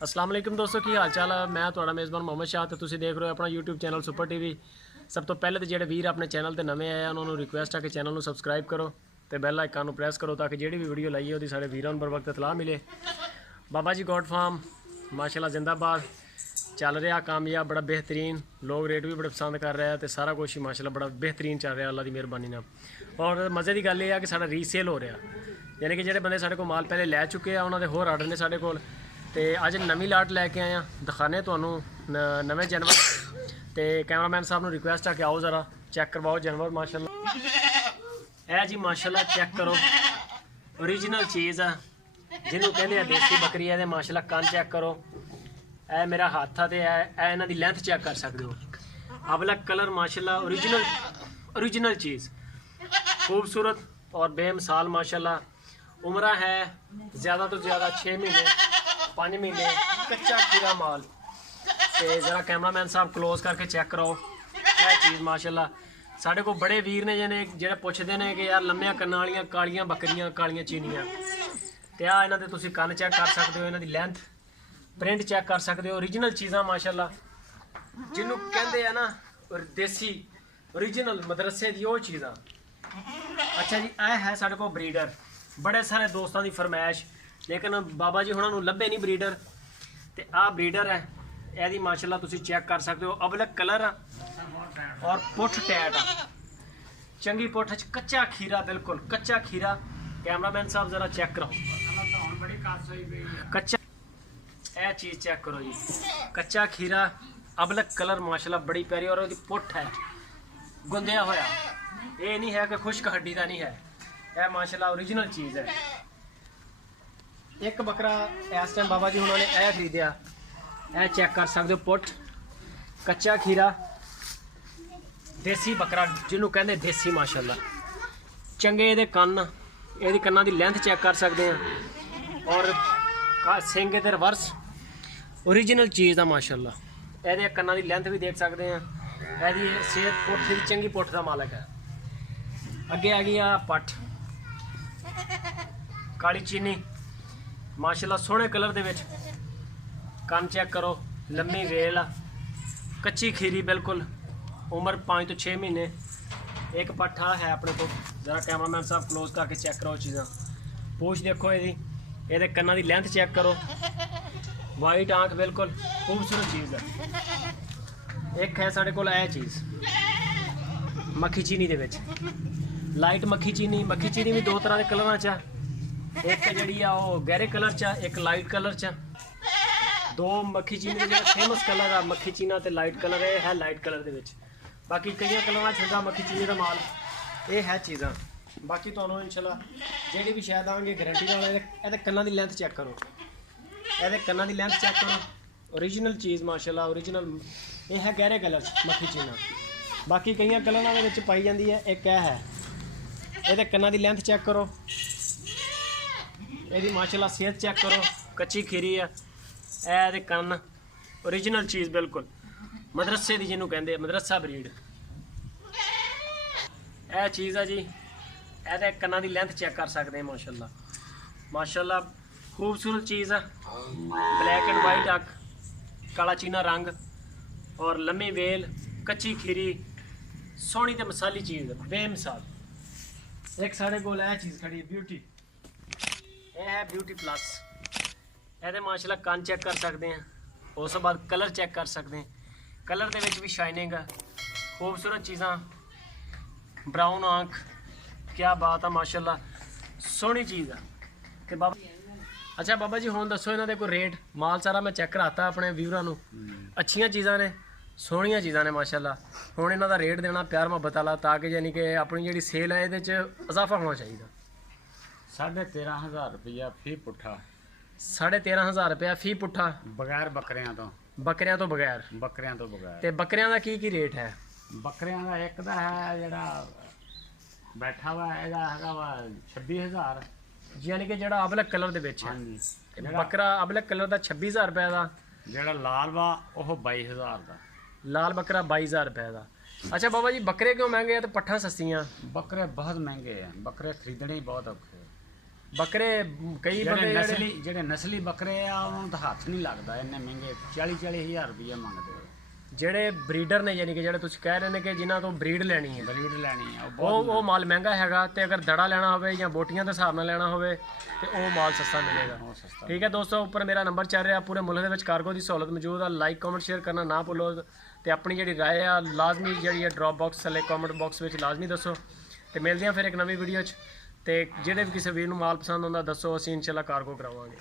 अस्सलाम वालेकुम दोस्तों, की हाल चाल है। मैं तुहाडा मेज़बान मोहम्मद शाह, तो तुसीं देख रहे हो अपना यूट्यूब चैनल सुपर टीवी। सब तो पहले तो ਜਿਹੜੇ ਵੀਰ ਆਪਣੇ ਚੈਨਲ ਤੇ ਨਵੇਂ ਆਏ ਆ ਉਹਨਾਂ ਨੂੰ ਰਿਕੁਐਸਟ ਆ ਕਿ ਚੈਨਲ ਨੂੰ ਸਬਸਕ੍ਰਾਈਬ ਕਰੋ ਤੇ ਬੈਲ ਆਈਕਨ ਨੂੰ ਪ੍ਰੈਸ ਕਰੋ ਤਾਂ ਕਿ ਜਿਹੜੀ ਵੀ ਵੀਡੀਓ ਲਾਈਏ ਉਹਦੀ ਸਾਡੇ ਵੀਰਾਂ ਨੂੰ बर वक्त ਇਤਲਾਹ ਮਿਲੇ। ਬਾਬਾ ਜੀ ਗੋਡ ਫਾਰਮ ਮਾਸ਼ਾਅੱਲਾ जिंदाबाद चल रहा कामयाब, बड़ा बेहतरीन, लोग रेट भी बड़े पसंद कर रहे हैं तो सारा कुछ ही माशाल्लाह बड़ा बेहतरीन चल रहा अल्लाह की मेहरबानी नाल। और मज़े की गल है कि साडा रीसेल हो रहा, यानी कि जो बंदे साडे को माल पहले लै चुके हैं उन्होंने होर आर्डर ने साडे कोल ते अज नवी लाट लैके आए हैं दिखाने तुहानूं नवें जानवर। तो कैमरामैन साहब नूं रिक्वेस्ट है कि आओ ज़रा चैक करवाओ जानवर माशाल्लाह। है जी माशाल्लाह चैक करो, ओरिजिनल चीज़ है जिन्हों कहते हैं देसी बकरी है। माशाल्लाह कन चैक करो, ए मेरा हाथ था तो इन्हां दी लेंथ चेक कर सकते हो। अबला कलर माशाल्लाह ओरिजिनल चीज़ खूबसूरत और बेमिसाल माशाल्लाह। उम्र है ज़्यादा तो ज़्यादा 6 महीने 5 महीने कच्चा खीरा माल। तो ज़रा कैमरामैन साहब क्लोज करके चेक कराओ यह चीज़ माशाल्लाह। साढ़े को बड़े वीर ने जिन्हें पुछते हैं कि यार लम्बियां कन्नां वालियां कालियां बकरियां कालियां चीनियां, तो आ इन्हां दे तुसीं कन्न चेक कर सकते हो, इन्हां दी लेंथ प्रिंट चेक कर सकते हो। ओरिजिनल चीज़ा माशाल्लाह जिन्हों कहते हैं ना देसी ओरिजिनल मदरसे की वो चीज़ा। अच्छा जी यह है साढ़े को ब्रीडर, बड़े सारे दोस्तों की फरमाइश, लेकिन बाबा जी उन्होंने लभे नहीं ब्रीडर। तो आ ब्रीडर है यदि माशाल्लाह तुसीं चेक कर सकते हो। अबलक कलर और पुठ टैट चंगी पुठ च कच्चा खीरा, बिल्कुल कच्चा खीरा। कैमरामैन साहब ज़रा चेक कराओ कच्चा यह चीज़ चेक करो जी, कच्चा खीरा अबलक कलर माशाल्लाह बड़ी प्यारी। और उसकी पुठ है गुंदिया होया, ये नहीं है कि खुश्क हड्डी का नहीं है, यह माशाल्लाह ओरिजिनल चीज़ है। एक बकरा इस टाइम बाबा जी उन्होंने यह खरीदिया, यह चेक कर सकते हो पुठ कच्चा खीरा देसी बकरा जिन्हों कहते देसी माशाल्लाह। चंगे ये कन्न, ये कन्ना की लेंथ चेक कर सकते हैं और सिंग के रिवर्स ओरिजिनल चीज़ है माशाल्लाह। ये कन्ना की लेंथ भी देख सकते हैं, यदि सेहत पुठ की चंगी पुठ का मालक है। अगे आ गई आ पट काली चीनी माशाल्लाह सोहने कलर दे विच। कन चेक करो, लम्मी वेल, कच्ची खीरी बिल्कुल, उम्र 5 तो 6 महीने। एक पट्ठा है अपने को, ज़रा कैमरामैन साहब क्लोज करके चेक करो चीज़ा। पूछ देखो ये कन्ना की लेंथ चेक करो, वाइट आँख बिल्कुल खूबसूरत चीज़ है। एक है साढ़े को चीज़ मक्खी चीनी दे विच, लाइट मक्खी चीनी भी दो तरह के कलर च, एक जी गहरे कलर च, एक लाइट कलर च। दो मक्खी चीनी जो फेमस कलर है मक्खी चीना तो लाइट कलर है लाइट कलर के विच। बाकी कई कलर छुंदा मक्खी चीनी का माल ये है चीज़ा। बाकी तो इंशाल्लाह जी भी शायद आएंगे गारंटी नाल। कन्ना की लेंथ चेक करो, ये कन्ना की लेंथ चेक करो, ओरिजिनल चीज़ माशाल्लाह ओरिजिनल। ये है गहरे कलर मक्खी चीना, बाकी कई कलर के पाई जाती है। एक है ये कन्ना की लेंथ चेक करो, ये माशाल्लाह सेहत चेक करो, कच्ची खीरी है। ये कन्न ओरिजिनल चीज़ बिल्कुल मदरसे की जिन्हों कहते हैं मदरसा ब्रीड यह चीज़ है जी। ये कन्ना की लेंथ चेक कर सकते हैं माशाल्लाह माशाल्लाह खूबसूरत चीज़ है। ब्लैक एंड वाइट अख, काला चीना रंग और लम्मी वेल, कच्ची खीरी, सोहनी तो मसाली चीज़ है बेमिसाल। एक साढ़े को चीज़ खड़ी ब्यूटी, यह है ब्यूटी प्लस। ये माशाल्लाह कन चेक कर सकते हैं, उस बाद कलर चेक कर सकते हैं। कलर के भी शाइनिंग है, खूबसूरत चीज़ा, ब्राउन आँख, क्या बात है माशाल्लाह सोहनी चीज़ है कि बाबा। अच्छा बाबा जी हुण दसो इन्हां दे कोई रेट। माल सारा मैं चेक कराता अपने व्यूअरां नूं, अच्छियां चीज़ां ने सोहणियां चीज़ां ने माशाल्लाह। हुण इन्हां दा रेट देना प्यार मुहब्बत वाला ताकि यानी कि अपनी जिहड़ी सेल है इहदे च इजाफा होना चाहिए। 13,500 रुपया फी पुट्ठा, 13,500 रुपया फी पुट्ठा बगैर बकरियां तो बगैर। ते बकरियां दा की रेट है? बकरियां दा एक दा है जिहड़ा बैठा हुआ है 26,000, यानी कि जिहड़ा अबलक कलर दे विच है। बकरा अबलक कलर दा 26,000 रुपए दा, जिहड़ा लाल वा ओह 22,000 दा। लाल बकरा 22,000 रुपए दा। अच्छा बाबा जी बकरे क्यों महंगे हैं तो पट्ठा सस्तियां? बकरे बहुत महंगे हैं, बकरे खरीदने ही बहुत औखे। ਬੱਕਰੇ ਕਈ ਬੰਦੇ ਜਿਹੜੇ ਨਸਲੀ ਬੱਕਰੇ ਆ ਉਹਨਾਂ ਨੂੰ ਤਾਂ ਹੱਥ ਨਹੀਂ ਲੱਗਦਾ, ਇੰਨੇ ਮਹਿੰਗੇ 40-40 ਹਜ਼ਾਰ ਰੁਪਈਆ ਮੰਗਦੇ ਆ। ਜਿਹੜੇ ਬਰੀਡਰ ਨੇ ਯਾਨੀ ਕਿ ਜਿਹੜੇ ਤੁਸੀਂ ਕਹਿ ਰਹੇ ਨੇ ਕਿ ਜਿਨ੍ਹਾਂ ਤੋਂ ਬਰੀਡ ਲੈਣੀ ਹੈ, ਬਰੀਡ ਲੈਣੀ ਆ, ਉਹ ਉਹ ਮਾਲ ਮਹਿੰਗਾ ਹੈਗਾ, ਤੇ ਅਗਰ ਦੜਾ ਲੈਣਾ ਹੋਵੇ ਜਾਂ ਬੋਟੀਆਂ ਦੇ ਹਿਸਾਬ ਨਾਲ ਲੈਣਾ ਹੋਵੇ ਤੇ ਉਹ ਮਾਲ ਸਸਤਾ ਮਿਲੇਗਾ। ਬਹੁਤ ਸਸਤਾ। ਠੀਕ ਹੈ ਦੋਸਤੋ, ਉੱਪਰ ਮੇਰਾ ਨੰਬਰ ਚੱਲ ਰਿਹਾ, ਪੂਰੇ ਮੁਲਕ ਦੇ ਵਿੱਚ ਕਾਰਗੋ ਦੀ ਸਹੂਲਤ ਮੌਜੂਦ ਆ। ਲਾਈਕ ਕਮੈਂਟ ਸ਼ੇਅਰ ਕਰਨਾ ਨਾ ਭੁੱਲੋ, ਤੇ ਆਪਣੀ ਜਿਹੜੀ ਰਾਏ ਆ ਲਾਜ਼ਮੀ ਜਿਹੜੀ ਹੈ ਡਰੌਪ ਬਾਕਸ ਥੱਲੇ ਕਮੈਂਟ ਬਾਕਸ ਵਿੱਚ ਲਾਜ਼ਮੀ ਦੱਸੋ। ਤੇ ਮਿਲਦੇ ਹਾਂ ਫਿਰ ਇੱਕ ਨਵੀਂ ਵੀਡੀਓ 'ਚ, ਤੇ ਜਿਹੜੇ ਵੀ ਕਿਸੇ ਵੀਰ ਨੂੰ ਮਾਲ ਪਸੰਦ ਆਉਂਦਾ ਦੱਸੋ, ਅਸੀਂ ਇਨਸ਼ਾਅੱਲਾ ਕਾਰਗੋ ਕਰਾਵਾਂਗੇ।